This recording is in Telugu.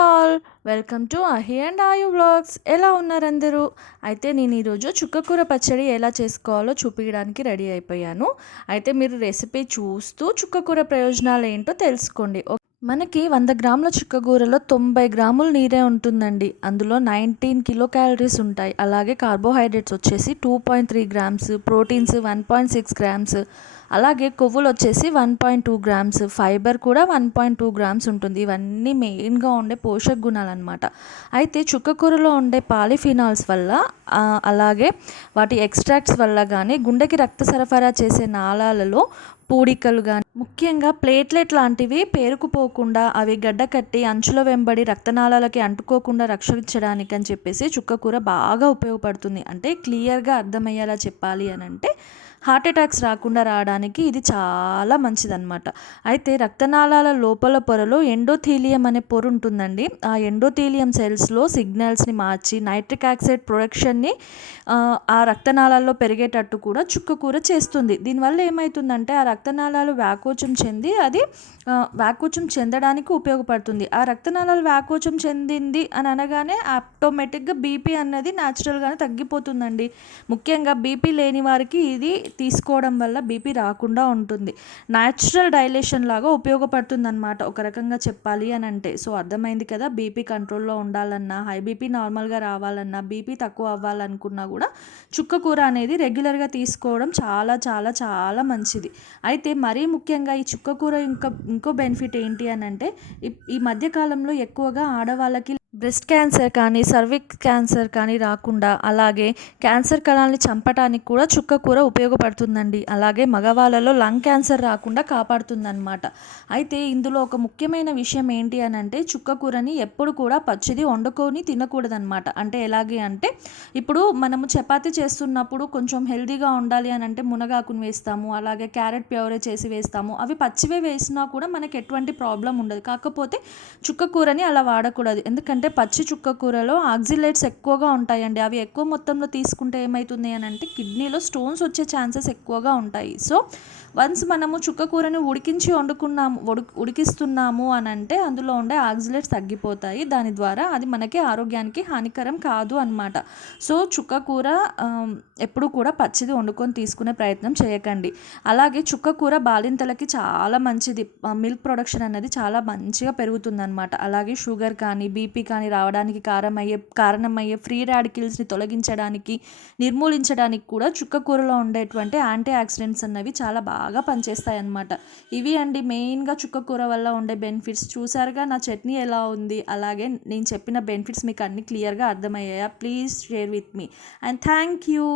All welcome to Ahi and Aayu vlogs. ఎలా ఉన్నారందరూ? అయితే నేను ఈరోజు చుక్కకూర పచ్చడి ఎలా చేసుకోవాలో చూపించడానికి రెడీ అయిపోయాను. అయితే మీరు రెసిపీ చూస్తూ చుక్కకూర ప్రయోజనాలు ఏంటో తెలుసుకోండి మనకి వంద గ్రాముల చుక్కకూరలో తొంభై గ్రాములు నీరే ఉంటుందండి. అందులో నైన్టీన్ కిలో క్యాలరీస్ ఉంటాయి. అలాగే కార్బోహైడ్రేట్స్ వచ్చేసి two point three grams proteins one point six grams అలాగే కొవ్వులు వచ్చేసి one point two grams fibre కూడా వన్ పాయింట్ టూ గ్రామ్స్ ఉంటుంది. ఇవన్నీ మెయిన్గా ఉండే పోషక గుణాలు అనమాట అయితే చుక్కకూరలో ఉండే పాలిఫినాల్స్ వల్ల అలాగే వాటి ఎక్స్ట్రాక్ట్స్ వల్ల కానీ గుండెకి రక్త సరఫరా చేసే నాళాలలో పూడికలు కానీ ముఖ్యంగా ప్లేట్లెట్ లాంటివి పేరుకుపోకుండా అవి గడ్డ కట్టి అంచుల వెంబడి రక్తనాళాలకి అంటుకోకుండా రక్షించడానికి అని చెప్పేసి చుక్కకూర బాగా ఉపయోగపడుతుంది. అంటే క్లియర్గా అర్థమయ్యేలా చెప్పాలి అని అంటే హార్ట్ అటాక్స్ రాకుండా రావడానికి ఇది చాలా మంచిదన్నమాట. అయితే రక్తనాళాల లోపల పొరలో ఎండోథీలియం అనే పొర ఉంటుందండి. ఆ ఎండోథీలియం సెల్స్లో సిగ్నల్స్ని మార్చి నైట్రిక్ ఆక్సైడ్ ప్రొడక్షన్ని ఆ, రక్తనాళాల్లో పెరిగేటట్టు కూడా చుక్కకూర చేస్తుంది. దీనివల్ల ఏమవుతుందంటే ఆ రక్తనాళాలు వ్యాకోచం చెంది అది వ్యాకోచం చెందడానికి ఉపయోగపడుతుంది. ఆ రక్తనాళాలు వ్యాకోచం చెందింది అని అనగానే ఆటోమేటిక్గా బీపీ అన్నది న్యాచురల్గానే తగ్గిపోతుందండి. ముఖ్యంగా బీపీ లేని వారికి ఇది తీసుకోవడం వల్ల బీపీ రాకుండా ఉంటుంది. న్యాచురల్ డైలేషన్ లాగా ఉపయోగపడుతుంది అనమాట ఒక రకంగా చెప్పాలి అని అంటే. సో అర్థమైంది కదా? బీపీ కంట్రోల్లో ఉండాలన్నా హై బీపీ నార్మల్గా రావాలన్నా బీపీ తక్కువ అవ్వాలనుకున్నా కూడా చుక్కకూర అనేది రెగ్యులర్గా తీసుకోవడం చాలా చాలా చాలా మంచిది. అయితే మరీ ముఖ్యంగా ఈ చుక్కకూర ఇంకా ఇంకో బెనిఫిట్ ఏంటి అని అంటే ఈ- ఈ మధ్యకాలంలో ఎక్కువగా ఆడవాళ్ళకి బ్రెస్ట్ క్యాన్సర్ కానీ సర్విక్ క్యాన్సర్ కానీ రాకుండా అలాగే క్యాన్సర్ కణాలని చంపడానికి కూడా చుక్కకూర ఉపయోగపడుతుందండి. అలాగే మగవాళ్ళలో లంగ్ క్యాన్సర్ రాకుండా కాపాడుతుందన్నమాట. అయితే ఇందులో ఒక ముఖ్యమైన విషయం ఏంటి అని అంటే చుక్కకూరని ఎప్పుడు కూడా పచ్చిది వండుకొని తినకూడదన్నమాట. అంటే ఎలాగే అంటే ఇప్పుడు మనము చపాతీ చేస్తున్నప్పుడు కొంచెం హెల్దీగా ఉండాలి అని అంటే మునగాకును వేస్తాము అలాగే క్యారెట్ ప్యూరే చేసి వేస్తాము. అవి పచ్చివే వేసినా కూడా మనకి ఎటువంటి ప్రాబ్లం ఉండదు. కాకపోతే చుక్కకూరని అలా వాడకూడదు. ఎందుకంటే అంటే పచ్చి చుక్క కూరలో ఆక్సిలేట్స్ ఎక్కువగా ఉంటాయండి. అవి ఎక్కువ మొత్తంలో తీసుకుంటే ఏమవుతుంది అని అంటే కిడ్నీలో స్టోన్స్ వచ్చే ఛాన్సెస్ ఎక్కువగా ఉంటాయి. సో వన్స్ మనము చుక్క కూరని ఉడికించి వండుకున్నాము ఉడికి ఉడికిస్తున్నాము అని అంటే అందులో ఉండే ఆక్సిలేట్స్ తగ్గిపోతాయి. దాని ద్వారా అది మనకి ఆరోగ్యానికి హానికరం కాదు అన్నమాట. సో చుక్క కూర ఎప్పుడు కూడా పచ్చిది వండుకొని తీసుకునే ప్రయత్నం చేయకండి. అలాగే చుక్క కూర బాలింతలకి చాలా మంచిది. మిల్క్ ప్రొడక్షన్ అనేది చాలా మంచిగా పెరుగుతుందన్నమాట. అలాగే షుగర్ కానీ బీపీ కానీ రావడానికి కారణమయ్యే కారణమయ్యే ఫ్రీ రాడికిల్స్ని తొలగించడానికి నిర్మూలించడానికి కూడా చుక్కకూరలో ఉండేటువంటి యాంటీ ఆక్సిడెంట్స్ అన్నవి చాలా బాగా పనిచేస్తాయి అన్నమాట ఇవి అండి మెయిన్గా చుక్కకూర వల్ల ఉండే బెనిఫిట్స్. చూసారుగా నా చట్నీ ఎలా ఉంది? అలాగే నేను చెప్పిన బెనిఫిట్స్ మీకు అన్ని క్లియర్గా అర్థమయ్యాయా? Please share with me. And thank you.